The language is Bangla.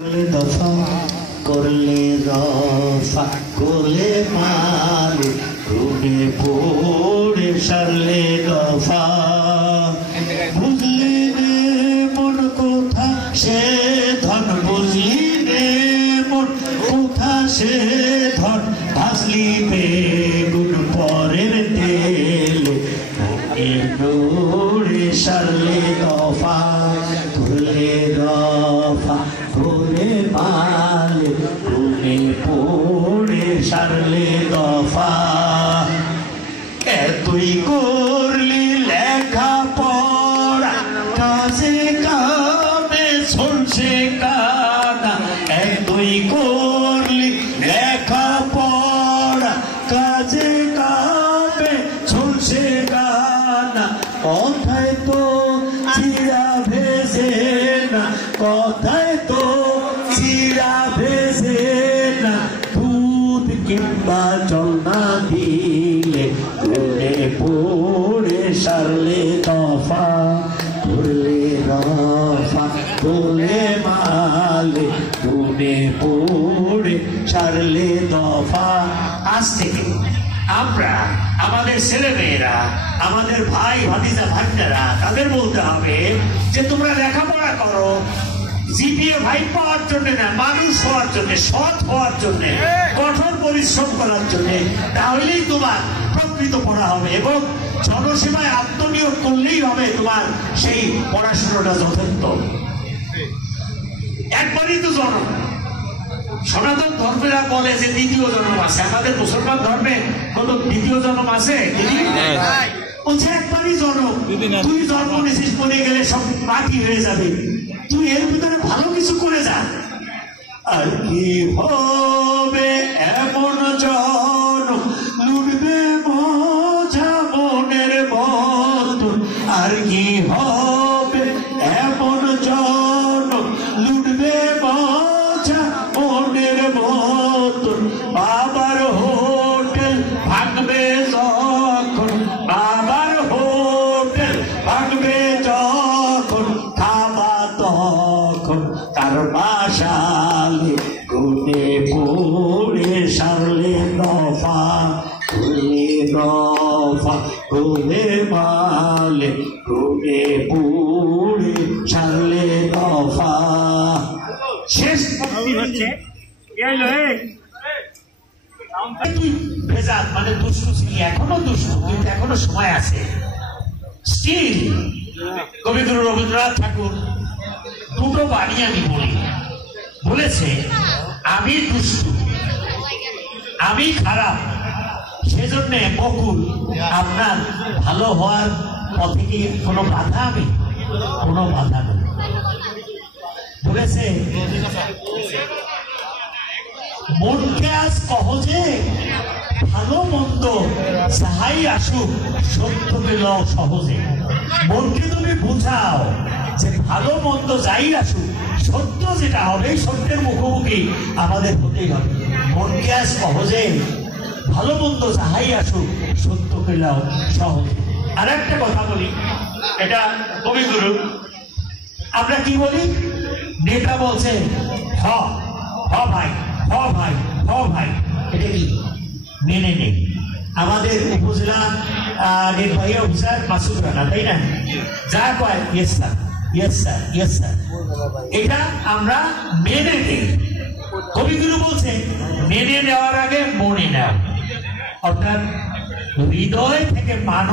দফা করলে রফা করলে মালে রুমে পড়ে সারলে দফা বুঝলি রে মন কোথা সে ধন বুঝলি রে মন কোথা সে ধন ভাসলি বেগুন পরের তেলে পড়ে সারলে দফা করলে রফা করে মালে তুমি পড়ে সারলে দফা তুই করলি লেখা পড়া কাজে কামে চলছে কানা তুই করলি লেখা পড়া কাজে কামে চলছে কানা কথায় তো চিরা ভেসে না কথায় তো চিরা ভেসে না দুধ কিংবা জল না দিলে করে পড়ে সারলে দফা করলে রফা তোলে মালে তুমি পড়ে সারলে দফা। আজ থেকে আমরা আমাদের ছেলেমেয়েরা আমাদের ভাই ভাতিজা ভাগ্নেরা তাদের বলতে হবে যে তোমরা লেখাপড়া করো জিপিএ 5 পাওয়ার জন্য না, মানুষ হওয়ার জন্য, সৎ হওয়ার জন্য, কঠোর পরিশ্রম করার জন্য। তাহলেই তোমার প্রকৃত পড়া হবে এবং জনসেবায় আত্মনিয়োগ করলেই হবে তোমার সেই পড়াশোনাটা যথার্থ। একবারই তো জন্ম। সনাতন ধর্মেরা বলে যে দ্বিতীয় জন্ম আছে, আমাদের মুসলমান ধর্মে কোন দ্বিতীয় জন্ম আছে? বলছে একবারই জন্ম। তুই জন্ম নিছিস, পড়ে গেলে সব মাটি হয়ে যাবে, তুই এর ভিতরে ভালো কিছু করে যা। আর কি হবে এমন জন লুটবে মজা মনের মতন, আর কি হবে এমন জন লুটবে মজা মনের মতন। বাবার হোটেল ভাঙবে যখন, বাবার হোটেল ভাঙবে যখন, খাবা তখন তার বাসালে গুনে পড়ে সারলে দফা গুনে দফা গুনে মালে গুনে পড়ে সারলে দফা। শেষ পক্তি হচ্ছে তুই ভেজাল মানে দুষ্টু ছিলি, এখনো দুষ্টু, কিন্তু এখনো সময় আছে। স্টিল কবিগুরু রবীন্দ্রনাথ ঠাকুর দুটো বাণী আমি বলি, বলেছে আমি দুষ্টু, আমি খারাপ, সেজন্য বকুল আপনার ভালো হওয়ার পথে কি কোনো বাধা? আমি কোনো বাধা নেই বলেছে। মনকে আজ সহজে ভালো মন্দ যাহাই আসুক সত্য পেল সহজে। মনকে তুমি বুঝাও যে ভালো মন্দ যাই আসুক সত্য যেটা হবে, সত্যের মুখোমুখি আমাদের হতেই হবে। মনকে আজ সহজে ভালো মন্দ যাহাই আসুক সত্য পেলাও সহজে। আর একটা কথা বলি, এটা কবিগুরু, আমরা কি বলি? নেতা বলছে হ হ ভাই, হ ভাই, হ ভাই, এটা কি মেনে নেই। আমাদের উপজেলা নির্বাহী অফিসার মাসুদ রানা, তাই না, যা কয় yes sir, yes sir, yes sir, এটা আমরা মেনে নেই। কবিগুরু বলছে মেনে নেওয়ার আগে মনে নেওয়া, অর্থাৎ হৃদয় থেকে মানব